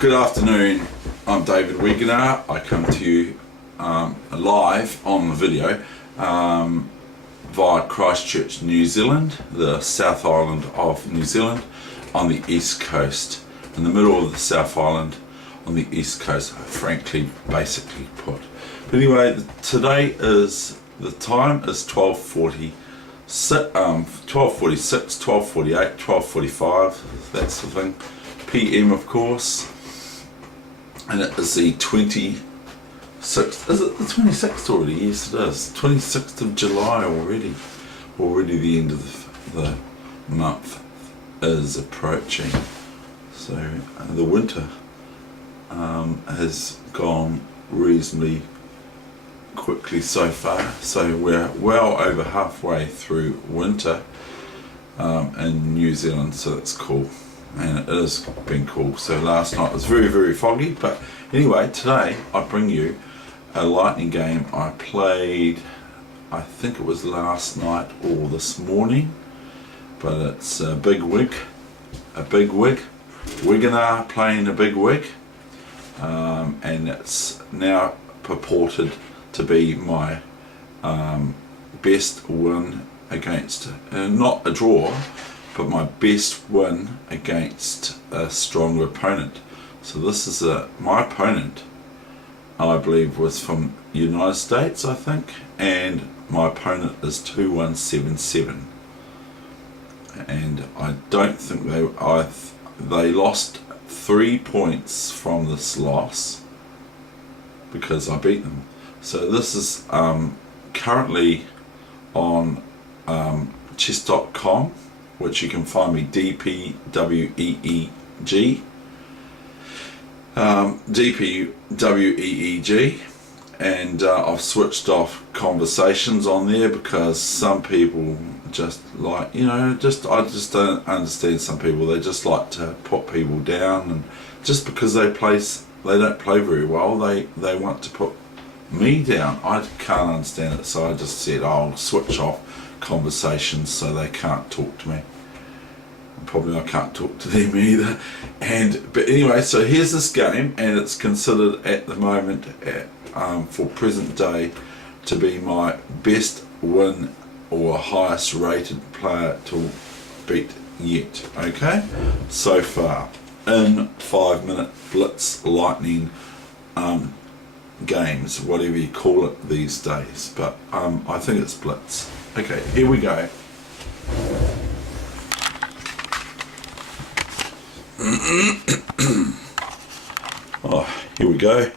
Good afternoon, I'm David Weegenaar. I come to you live on the video via Christchurch, New Zealand, the South Island of New Zealand, on the east coast, in the middle of the South Island on the east coast, frankly, basically put. But anyway, today is, the time is 12:46, 12:48, 12:45, that sort of thing, PM of course, and it is the 26th, is it the 26th already? Yes it is, 26th of July already. Already the end of the month is approaching. So the winter has gone reasonably quickly so far. So we're well over halfway through winter in New Zealand, so that's cool. And it has been cool. So last night was very, very foggy, but anyway, today I bring you a lightning game I played, I think it was last night or this morning, but it's a big wig, Weegenaar playing a big wig, and it's now purported to be my best win against, not a draw, but my best win against a stronger opponent. So this is my opponent, I believe, was from United States, I think, and my opponent is 2177, and I don't think they lost 3 points from this loss because I beat them. So this is currently on chess.com, which you can find me DPWEEG, and I've switched off conversations on there because some people just like, I just don't understand some people. They just like to put people down, and just because they don't play very well, they want to put me down. I can't understand it, so I just said I'll switch off conversations so they can't talk to me. Probably I can't talk to them either. But anyway, so here's this game, and it's considered at the moment, for present day, to be my best win or highest rated player to beat yet. Okay, so far in 5-minute blitz lightning games, whatever you call it these days, but I think it's blitz. Okay, here we go. Oh, here we go.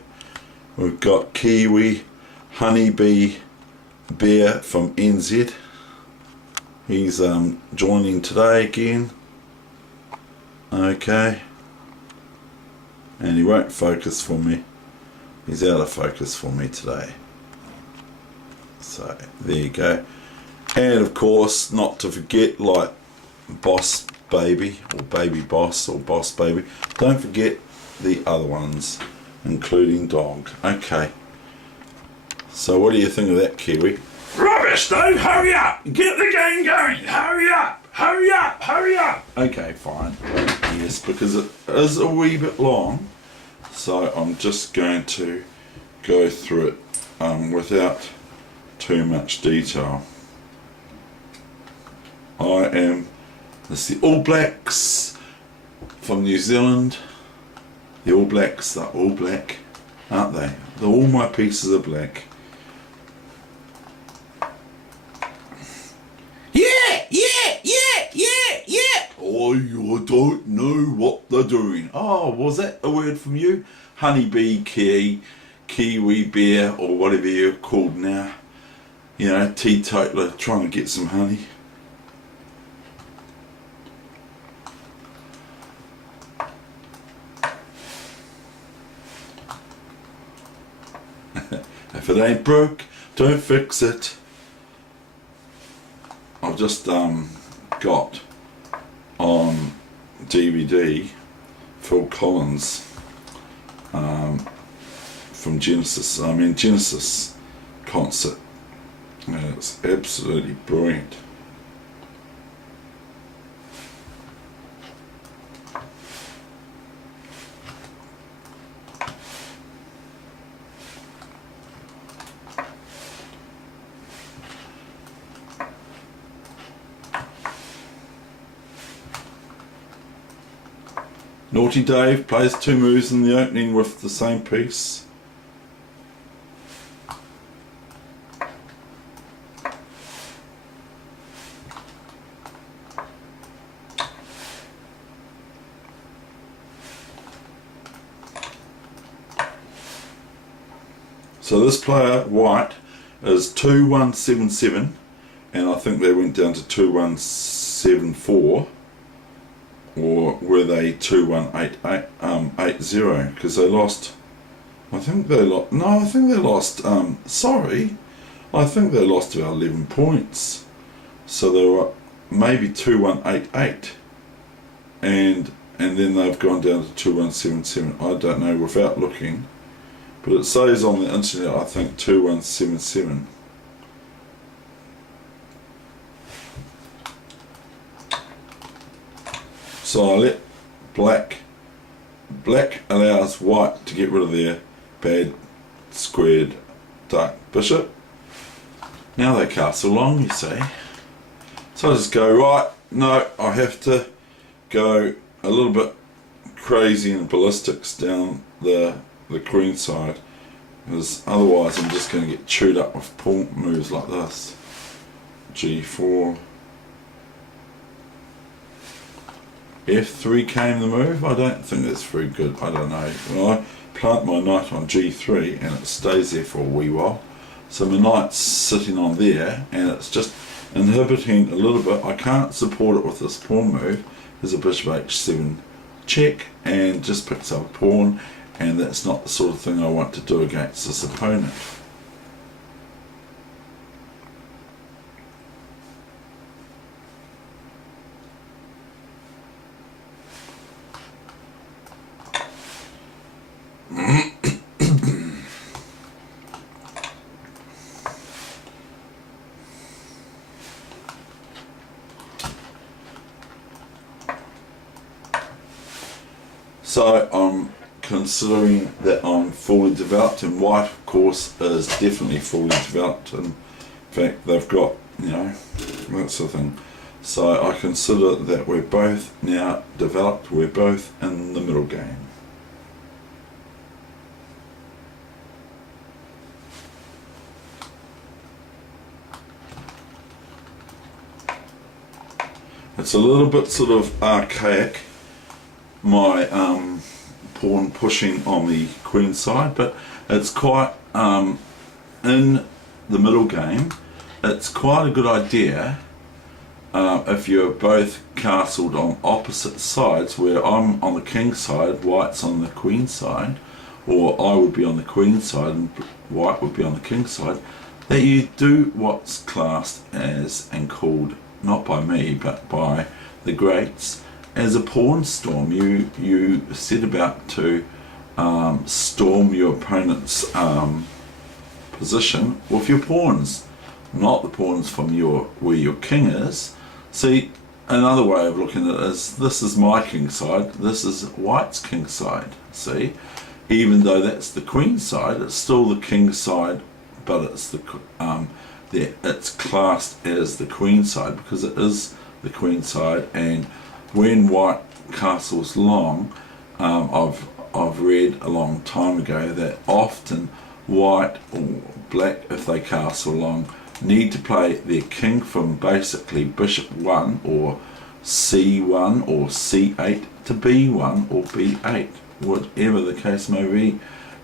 We've got Kiwi Honeybee Bear from NZ. He's joining today again. Okay. And he won't focus for me. He's out of focus for me today. So there you go. And of course, not to forget, like Boss Baby, or Baby Boss, or Boss Baby, don't forget the other ones, including Dog. Okay, so what do you think of that, Kiwi? Rubbish, Dave, hurry up, get the game going, hurry up, hurry up, hurry up. Okay, fine. Yes, because it is a wee bit long, so I'm just going to go through it without too much detail. It's the All Blacks from New Zealand. The All Blacks are all black, aren't they? All my pieces are black. Yeah! Oh, you don't know what they're doing. Oh, was that a word from you? Honeybee, Kiwi Bear, or whatever you're called now. Teetotaler trying to get some honey. If it ain't broke, don't fix it. I've just got on DVD Phil Collins from Genesis concert, and it's absolutely brilliant. Naughty Dave plays 2 moves in the opening with the same piece. So this player, white, is 2177, and I think they went down to 2174, or were they 2180? Because they lost. I think they lost. No, I think they lost. Sorry, I think they lost about 11 points. So they were maybe 2188, and then they've gone down to 2177. I don't know without looking. But it says on the internet, I think 2177. So I let black allows white to get rid of their bad squared dark bishop. Now they castle long, you see. So I just go, right, no, I have to go a little bit crazy and ballistics down the queen side, because otherwise I'm just going to get chewed up with pawn moves like this. G4, F3 came the move. I don't think that's very good. I don't know. Well, I plant my knight on G3 and it stays there for a wee while, so my knight's sitting on there and it's just inhibiting a little bit. I can't support it with this pawn move. There's a bishop H7 check and just picks up a pawn, and that's not the sort of thing I want to do against this opponent. So I'm considering that I'm fully developed, and white of course is definitely fully developed, and in fact they've got, you know, that sort of thing. So I consider that we're both now developed, we're both in the middle game. It's a little bit sort of archaic, my pawn pushing on the queen side, but it's quite, in the middle game, it's quite a good idea if you're both castled on opposite sides, where I'm on the king side, white's on the queen side, or I would be on the queen side and white would be on the king side, that you do what's classed as and called, not by me but by the greats, as a pawn storm. You set about to storm your opponent's position with your pawns, not the pawns from where your king is. See, another way of looking at it is, this is my king side, this is white's king side. See, even though that's the queen side, it's still the king side, but it's it's classed as the queen side because it is the queen side. And when white castles long, I've read a long time ago that often white or black, if they castle long, need to play their king from basically bishop 1 or c1 or c8 to b1 or b8, whatever the case may be,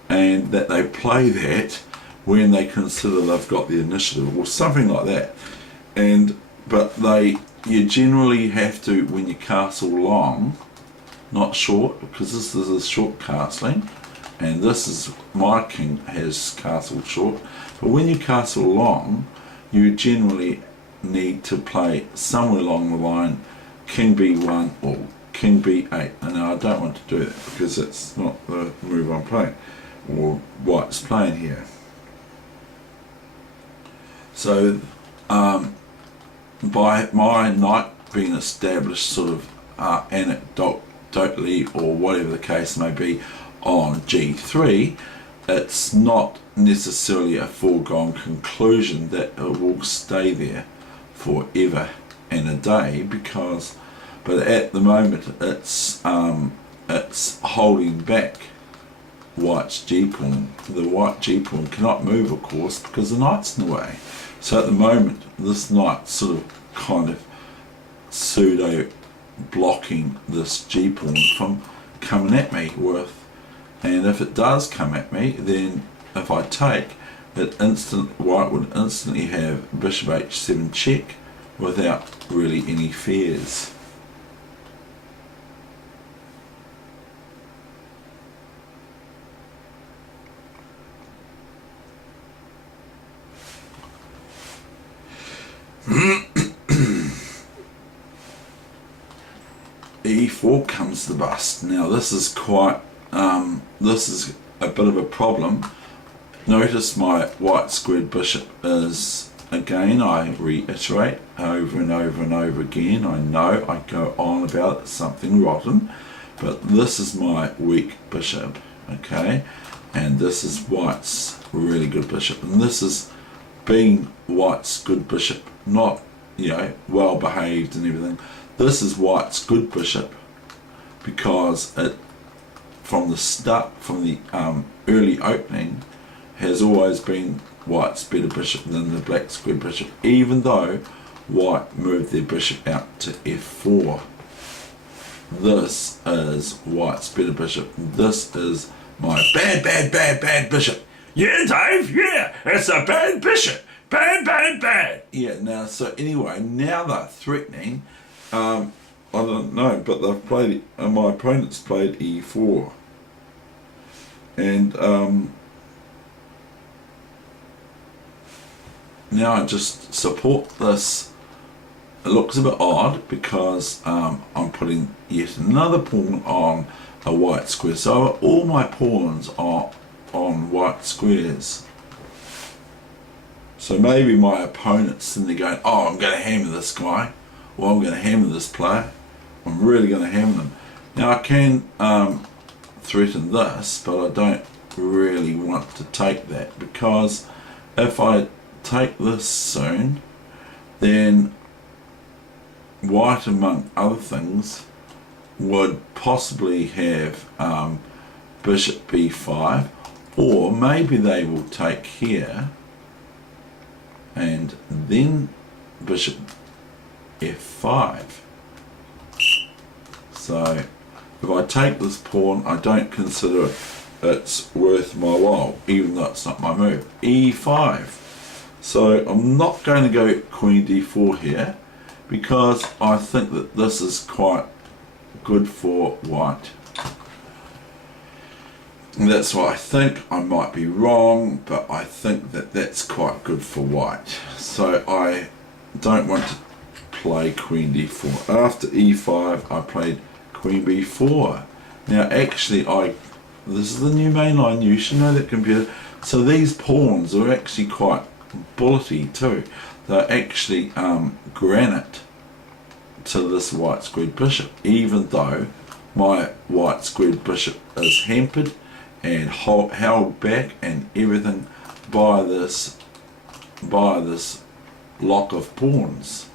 and that they play that when they consider they've got the initiative or something like that. But you generally have to, when you castle long, not short, because this is a short castling, and this is, my king has castled short, but when you castle long, you generally need to play somewhere along the line king b1 or king b8. And now I don't want to do that because it's not the move I'm playing or white's playing here. So by my knight being established sort of anecdotally or whatever the case may be on g3, it's not necessarily a foregone conclusion that it will stay there forever and a day, because but at the moment it's it's holding back white's g-pawn. The white g-pawn cannot move, of course, because the knight's in the way. So at the moment, this knight's sort of kind of pseudo blocking this g-pawn from coming at me with, and if it does come at me, then if I take it, white would instantly have bishop h7 check without really any fears. E4 comes the bust. Now this is quite, this is a bit of a problem. Notice my white squared bishop is, again, I reiterate over and over and over again, I know I go on about something rotten, but this is my weak bishop, okay, and this is white's really good bishop, and this is being white's good bishop, not, you know, well behaved and everything. This is white's good bishop because it, from the start, from the early opening, has always been white's better bishop than the black squared bishop, even though white moved their bishop out to f4. This is white's better bishop. This is my bad bishop. Yeah, Dave, yeah, it's a bad bishop. Bad. Yeah, now, so anyway, now they're threatening. I don't know, but they've played, my opponent's played e4. And now I just support this. It looks a bit odd because I'm putting yet another pawn on a white square. So all my pawns are on white squares. So maybe my opponent's sitting there going, oh, I'm going to hammer this guy, or I'm going to hammer this player. I'm really going to hammer them. Now I can threaten this, but I don't really want to take that, because if I take this soon, then white, among other things, would possibly have bishop b5, or maybe they will take here and then bishop f5. So if I take this pawn, I don't consider it's worth my while, even though it's not my move. e5. So I'm not going to go queen d4 here, because I think that this is quite good for white. And that's why I think. I might be wrong, but I think that that's quite good for white. So I don't want to play queen d4. After e5, I played queen b4. Now actually, this is the new mainline, you should know that, computer. So these pawns are actually quite bullety too. They're actually granite to this white squared bishop, even though my white squared bishop is hampered and held back and everything by this lock of pawns.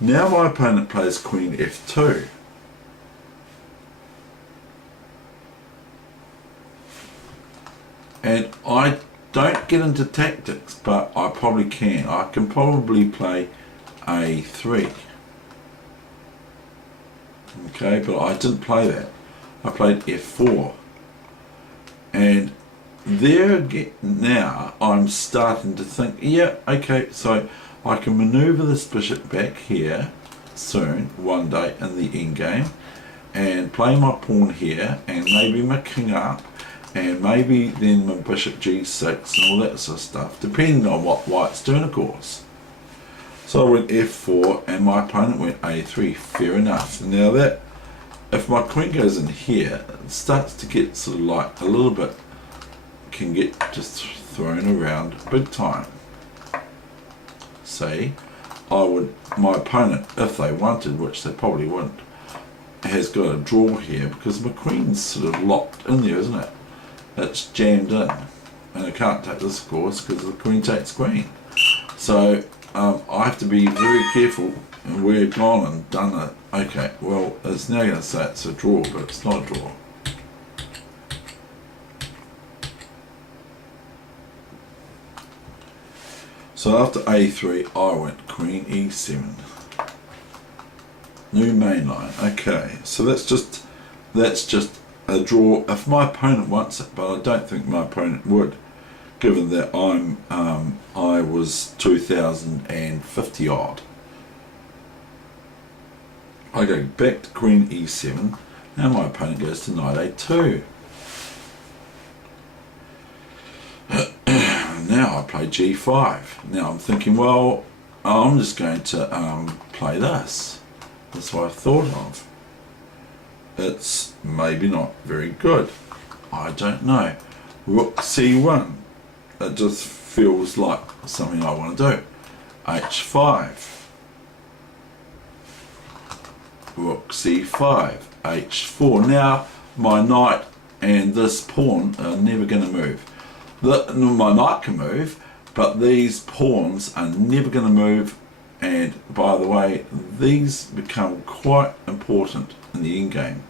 Now my opponent plays queen f2. And I don't get into tactics, but I probably can. I can probably play a3. Okay, but I didn't play that. I played f4. And there again, now I'm starting to think, yeah, okay, so I can maneuver this bishop back here soon, one day in the endgame, and play my pawn here, and maybe my king up, and maybe then my bishop g6 and all that sort of stuff, depending on what white's doing, of course. So I went f4 and my opponent went a3, fair enough. Now that, if my queen goes in here, it starts to get sort of like a little bit, can get just thrown around big time. See, my opponent, if they wanted, which they probably wouldn't, has got a draw here, because my queen's sort of locked in there, isn't it? It's jammed in, and I can't take this, of course, because the queen takes queen. So I have to be very careful, and we've gone and done it. Okay, well, it's now going to say it's a draw, but it's not a draw. So after a3, I went queen e7. New main line. Okay, so that's just a draw if my opponent wants it, but I don't think my opponent would, given that I was 2050 odd. I go back to queen e7. Now my opponent goes to knight a2. Now I play g5. Now I'm thinking, well, I'm just going to play this. That's what I've thought of. It's maybe not very good. I don't know. Rook c1. It just feels like something I want to do. h5. Rook c5. h4. Now my knight and this pawn are never going to move. My knight can move, but these pawns are never going to move. And by the way, these become quite important in the endgame.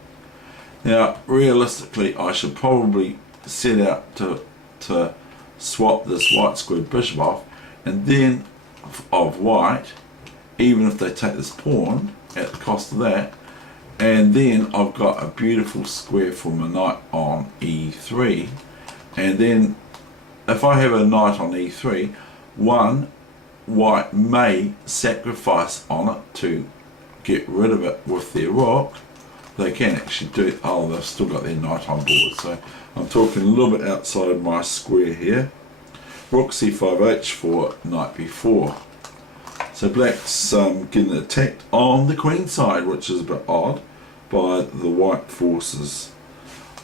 Now, realistically, I should probably set out to swap this white squared bishop off, and then of white, even if they take this pawn at the cost of that, and then I've got a beautiful square for my knight on e3, and then if I have a knight on e3, one, white may sacrifice on it to get rid of it with their rook. They can actually do it. Oh, they've still got their knight on board, so I'm talking a little bit outside my square here. Rook c5, h4, knight b4. So black's getting attacked on the queen side, which is a bit odd, by the white forces.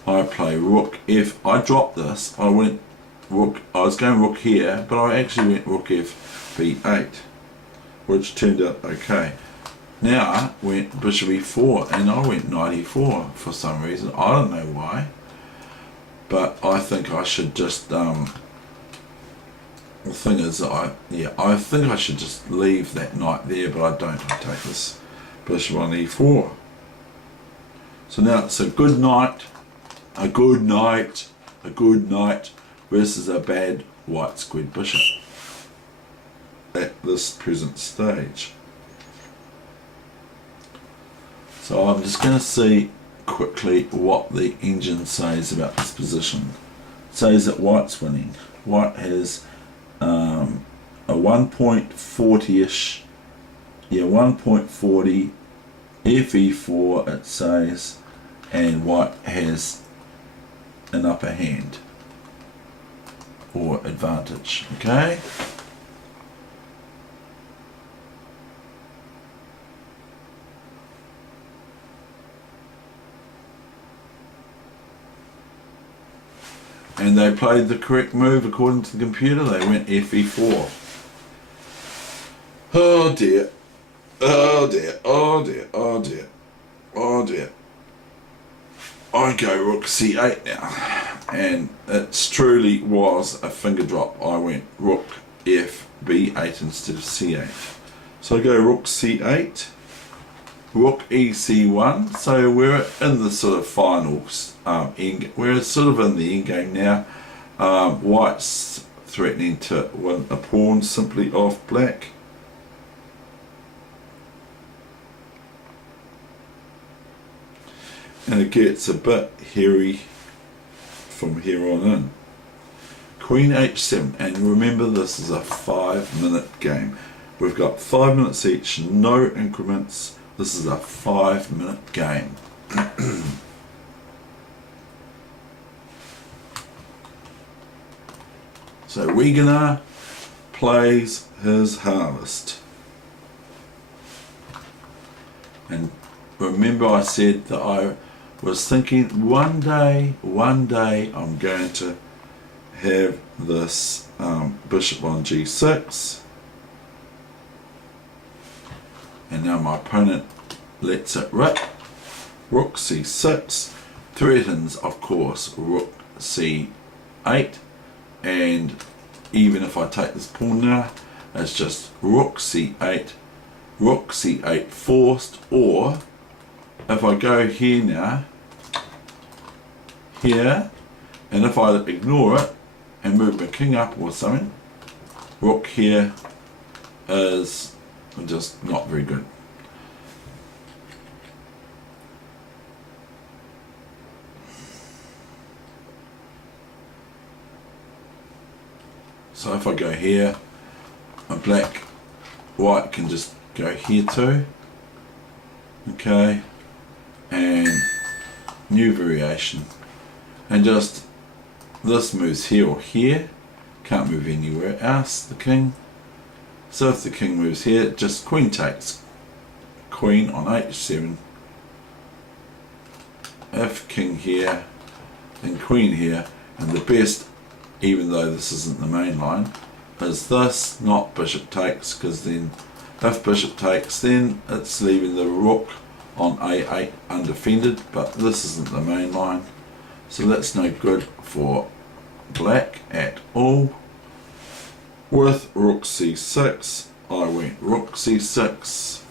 I play rook f. I dropped this. I went rook. I was going rook here, but I actually went rook f b8, which turned out okay. Now I went bishop e4, and I went knight e4 for some reason. I don't know why, but I think I should just the thing is that I think I should just leave that knight there, but I don't. I take this bishop on e4. So now it's a good knight, a good knight, a good knight versus a bad white squared bishop at this present stage. So I'm just going to see quickly what the engine says about this position. It says that white's winning. White has a 1.40ish, 1.40 fe4 it says, and white has an upper hand or advantage. Okay. And they played the correct move according to the computer. They went fe4. Oh dear. Oh dear. Oh dear. Oh dear. Oh dear. I go rook c8 now. And it truly was a finger drop. I went rook f b8 instead of c8. So I go rook c8. Rook ec1, so we're in the sort of finals. We're sort of in the end game now. White's threatening to win a pawn simply off black. And it gets a bit hairy from here on in. Queen h7, and remember this is a 5-minute game. We've got 5 minutes each, no increments. This is a 5-minute game. So Weegenaar plays his hardest. And remember I said that I was thinking one day I'm going to have this bishop on g6. And now my opponent lets it rip. Rook c6 threatens, of course, rook c8. And even if I take this pawn now, It's just rook c8, rook c8 forced, or if I go here now, here, and if I ignore it and move my king up or something, rook here is just not very good. So if I go here, my white can just go here too. Okay, and new variation, and just this moves here or here, can't move anywhere else, the king. So if the king moves here, just queen takes, queen on h7. If king here, then queen here, and the best, even though this isn't the main line, is this, not bishop takes, because then if bishop takes, then it's leaving the rook on a8 undefended, but this isn't the main line, so that's no good for black at all. With rook c6, I went rook c6.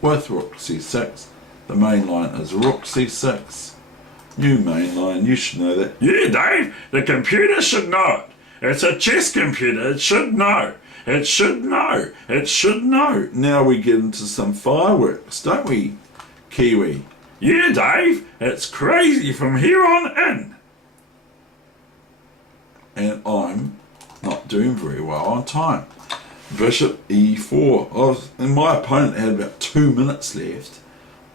With rook c6, the main line is rook c6. New main line, you should know that. Yeah, Dave, the computer should know it. It's a chess computer, it should know. It should know. It should know. Now we get into some fireworks, don't we, Kiwi? Yeah, Dave, it's crazy from here on in. And I'm not doing very well on time. Bishop e4. And my opponent had about 2 minutes left,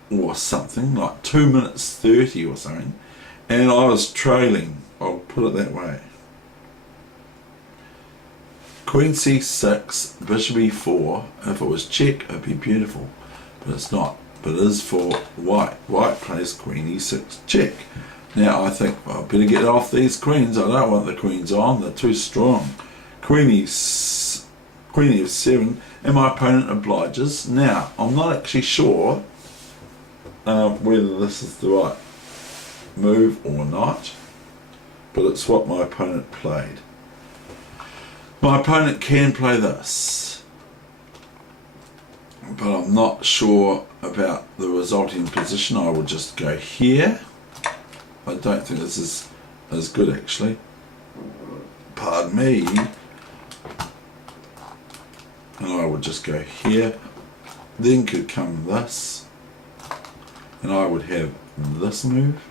or something, like 2 minutes 30 or something, and I was trailing, I'll put it that way. Queen c6, bishop e4. If it was check, it'd be beautiful, but it's not. But it is for white. White plays queen e6 check. Now I think, well, I better get off these queens. I don't want the queens on, they're too strong. Queen f7, and my opponent obliges. Now I'm not actually sure whether this is the right move or not, but it's what my opponent played. My opponent can play this, but I'm not sure about the resulting position. I will just go here. I don't think this is as good, actually. Pardon me. And I would just go here. Then could come this, and I would have this move.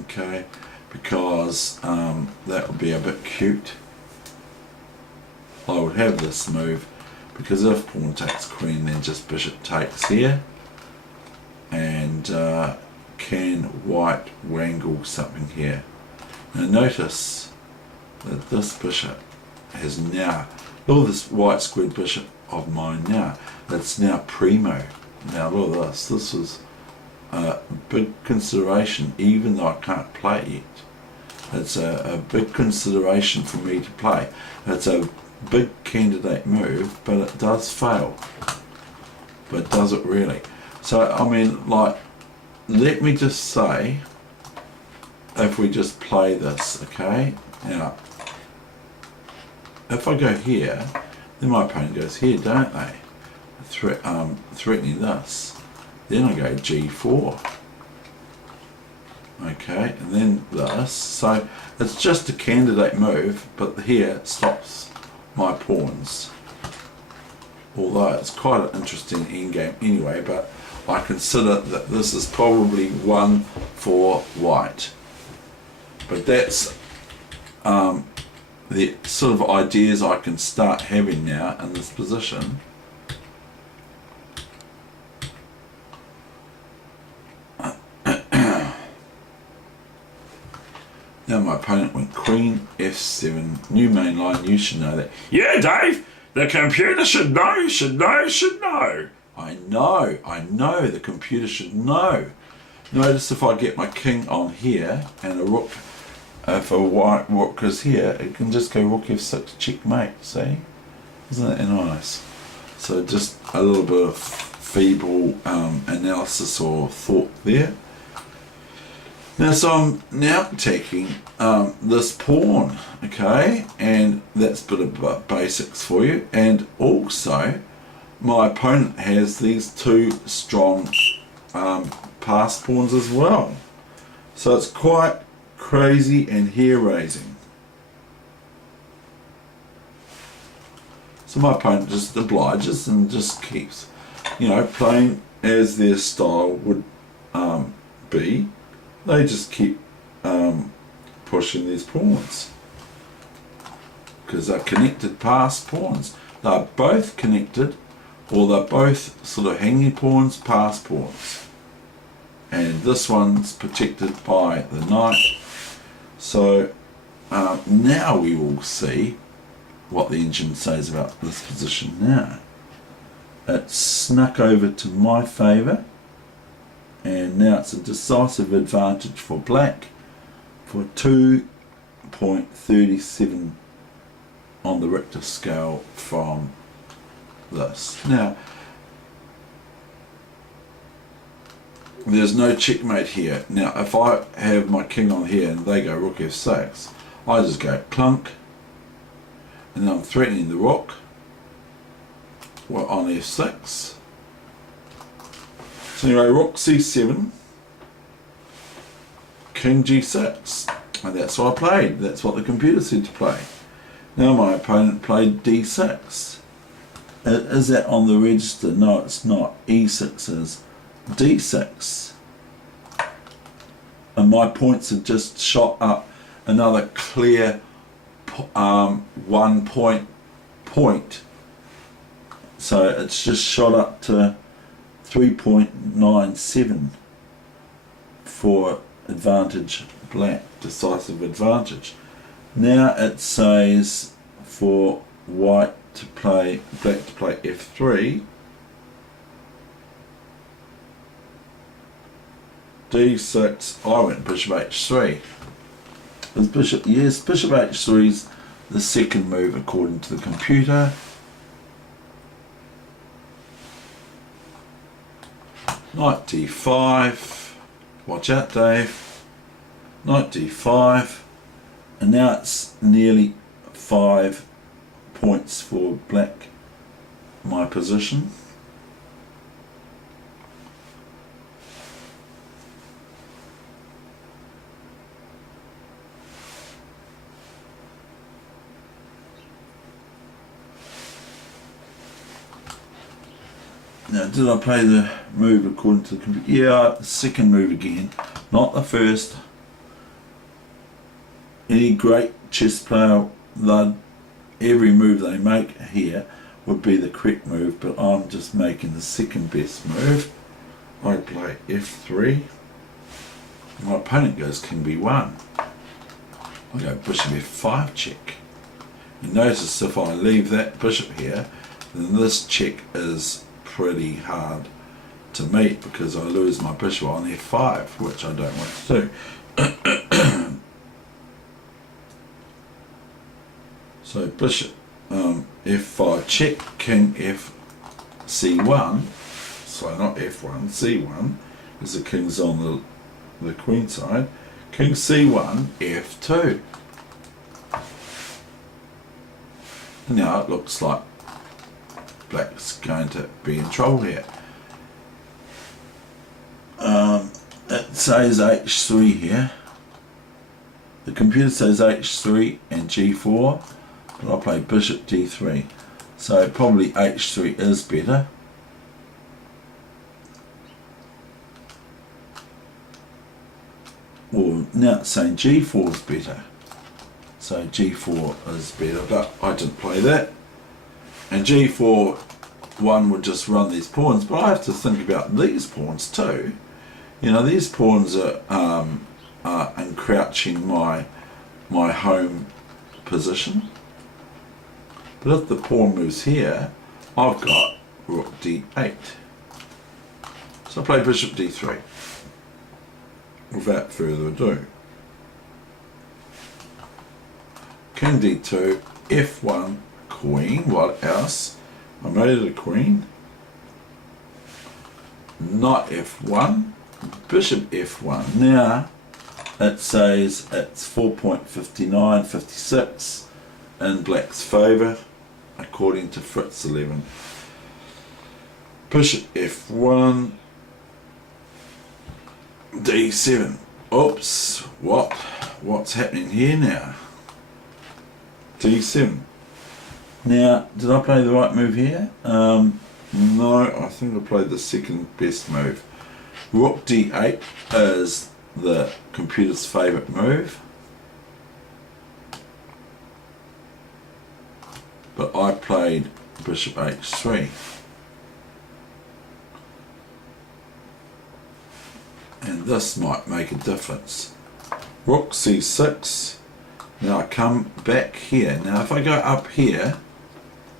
Okay, because that would be a bit cute. I would have this move, because if pawn takes queen, then just bishop takes here, and can white wangle something here. Now notice that this bishop has now, look at this white squared bishop of mine now, it's now primo. Now look at this, this is a big consideration, even though I can't play it yet. It's a big consideration for me to play. It's a big candidate move, but it does fail. But does it really? So I mean, like, let me just say, if we just play this, okay? Now, if I go here, then my opponent goes here, don't they? Threatening this. Then I go g4. Okay, and then this. So it's just a candidate move, but here it stops my pawns. Although it's quite an interesting endgame anyway, but I consider that this is probably one for white. But that's the sort of ideas I can start having now in this position. Now my opponent went queen f7, new main line, you should know that. Yeah, Dave, the computer should know, should know, should know. I know, the computer should know. Notice if I get my king on here and a rook, if a white rook is here, it can just go rook f6 checkmate, see? Isn't that nice? So just a little bit of feeble analysis or thought there. Now, so I'm now attacking this pawn, okay, and that's a bit of basics for you. And also, my opponent has these two strong pass pawns as well. So it's quite crazy and hair-raising. So my opponent just obliges and just keeps, you know, playing as their style would be. They just keep pushing these pawns because they're connected pass pawns. They're both connected, or they're both sort of hanging pawns, pass pawns. And this one's protected by the knight. So now we will see what the engine says about this position now. It's snuck over to my favour, and now it's a decisive advantage for black for 2.37 on the Richter scale from this. Now, there's no checkmate here. Now, if I have my king on here and they go rook f6, I just go clunk, and then I'm threatening the rook on f6. So anyway, rook c7, king g6, and that's what I played. That's what the computer said to play. Now my opponent played d6. Is that on the register? No, it's not. e6 is d6. And my points have just shot up another clear 1 point. So it's just shot up to 3.97 for advantage black, decisive advantage. Now it says for white to play, black to play f3, d6, I went bishop h3. Bishop, yes, bishop h3 is the second move according to the computer. Knight d5, watch out Dave, knight d5, and now it's nearly 5 points for black, my position. Now, did I play the move according to the computer? Yeah, the second move again, not the first. Any great chess player, every move they make here would be the correct move, but I'm just making the second best move. I play f3. My opponent goes king b1. I go bishop f5 check. You notice if I leave that bishop here, then this check is pretty hard to meet because I lose my bishop on f5, which I don't want to do. So bishop f5 check, king f c1, so not f1, c1, because the king's on the queen side, king c1, f2. Now it looks like black's going to be in trouble here. It says h3 here. The computer says h3 and g4, but I'll play bishop d3. So probably h3 is better. Or now it's saying g4 is better. So g4 is better, but I didn't play that. And g4, one would just run these pawns, but I have to think about these pawns too. You know, these pawns are encroaching my home position. But if the pawn moves here, I've got rook d8. So I play bishop d3 without further ado. King d2, f1, queen, what else? I made it a queen. Knight f1, bishop f1. Now it says it's 4.5956 in black's favour, according to Fritz 11. Bishop F1, D7. Oops, what's happening here now? D7. Now, did I play the right move here? No, I think I played the second best move. Rook D8 is the computer's favourite move, but I played Bishop H3. And this might make a difference. Rook C6. Now I come back here. Now if I go up here,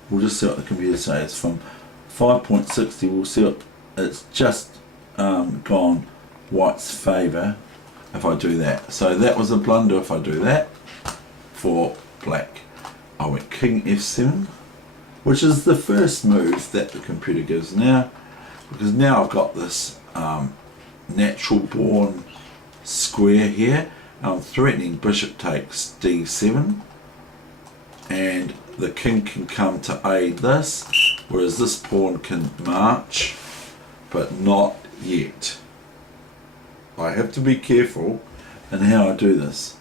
we'll just see what the computer says. From 5.60, we'll see what it's just gone white's favour if I do that. So that was a blunder if I do that for black. I went King F7, which is the first move that the computer gives now, because now I've got this natural born square here. I'm threatening bishop takes D7, and the king can come to aid this, whereas this pawn can march, but not yet. I have to be careful in how I do this.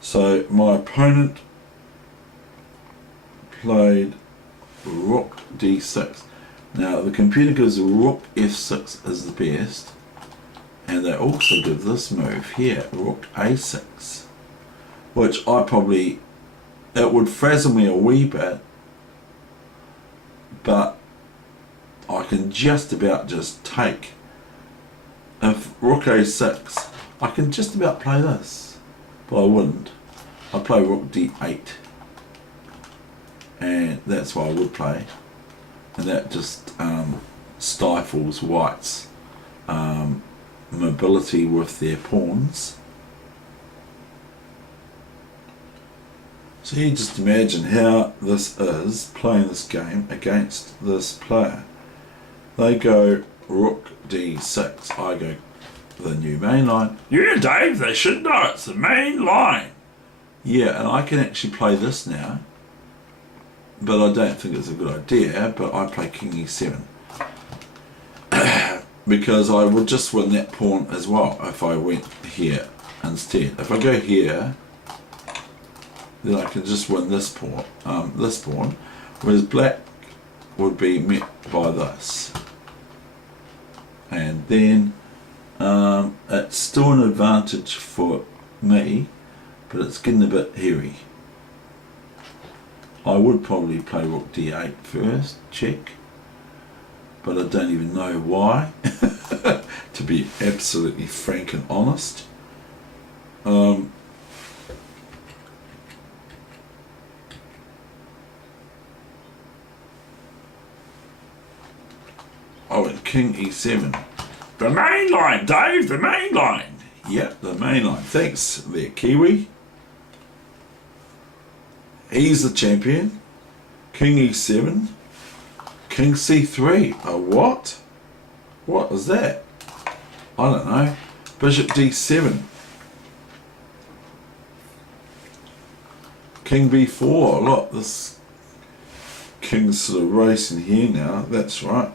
So my opponent played Rook D6. Now the computer gives Rook F6 as the best, and they also give this move here, Rook A6, which it would frazzle me a wee bit, but I can just about just take. If Rook A6, I can just about play this, but I wouldn't. I'd play Rook D8, and that's what I would play, and that just stifles white's mobility with their pawns. So you just imagine how this is playing this game against this player. They go Rook D6, I go the new main line. Yeah, Dave, they should know it's the main line. Yeah, and I can actually play this now, but I don't think it's a good idea, but I play King E7. Because I would just win that pawn as well if I went here instead. If I go here, then I can just win this pawn, whereas black would be met by this. And then it's still an advantage for me, but it's getting a bit hairy. I would probably play Rook D8 first, check, but I don't even know why, to be absolutely frank and honest. I went King E7. The main line, Dave, the main line. Yeah, the main line. Thanks there, Kiwi. He's the champion. King E7. King C3. A what? What is that? I don't know. Bishop D7. King B4. Look, this king's sort of racing here now. That's right.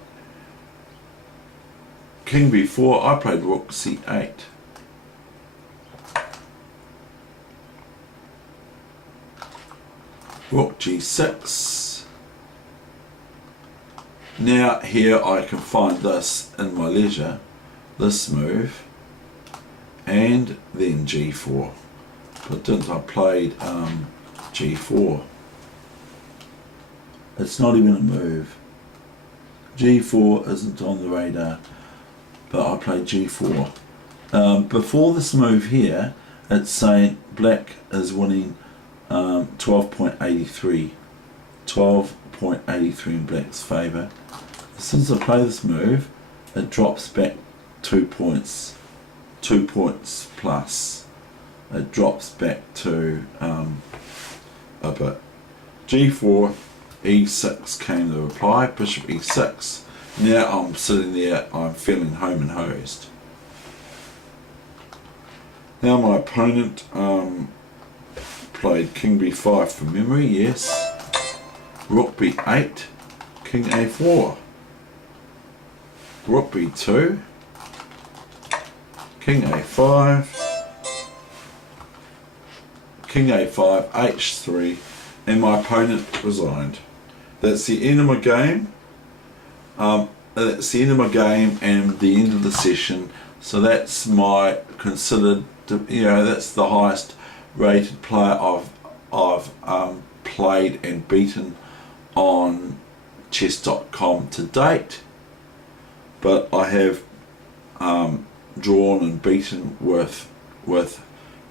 King B4. I played Rook C8. Rook G6. Now here I can find this in my leisure, this move, and then G4. But didn't I played G4? It's not even a move. G4 isn't on the radar, but I played G4. Before this move here, it's saying black is winning 12.83 in black's favour. Since I play this move, it drops back 2 points plus. It drops back to a bit. G4, E6 came the reply, Bishop E6. Now I'm sitting there, I'm feeling home and hosed. Now my opponent played King B5 from memory, yes. Rook B8, King A4. Rook B2, King A5, King A5, H3, and my opponent resigned. That's the end of my game. That's the end of my game and the end of the session. So that's my considered, that's the highest rated player I've played and beaten on chess.com to date. But I have drawn and beaten with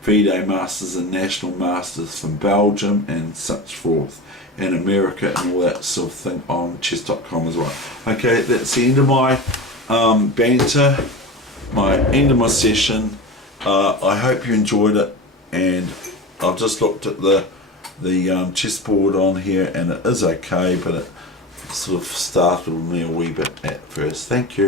FIDE Masters and National Masters from Belgium and such forth, and America and all that sort of thing on chess.com as well. Okay, that's the end of my banter, end of my session. I hope you enjoyed it, and I've just looked at the chessboard on here, and it is okay, but it sort of startled me a wee bit at first. Thank you.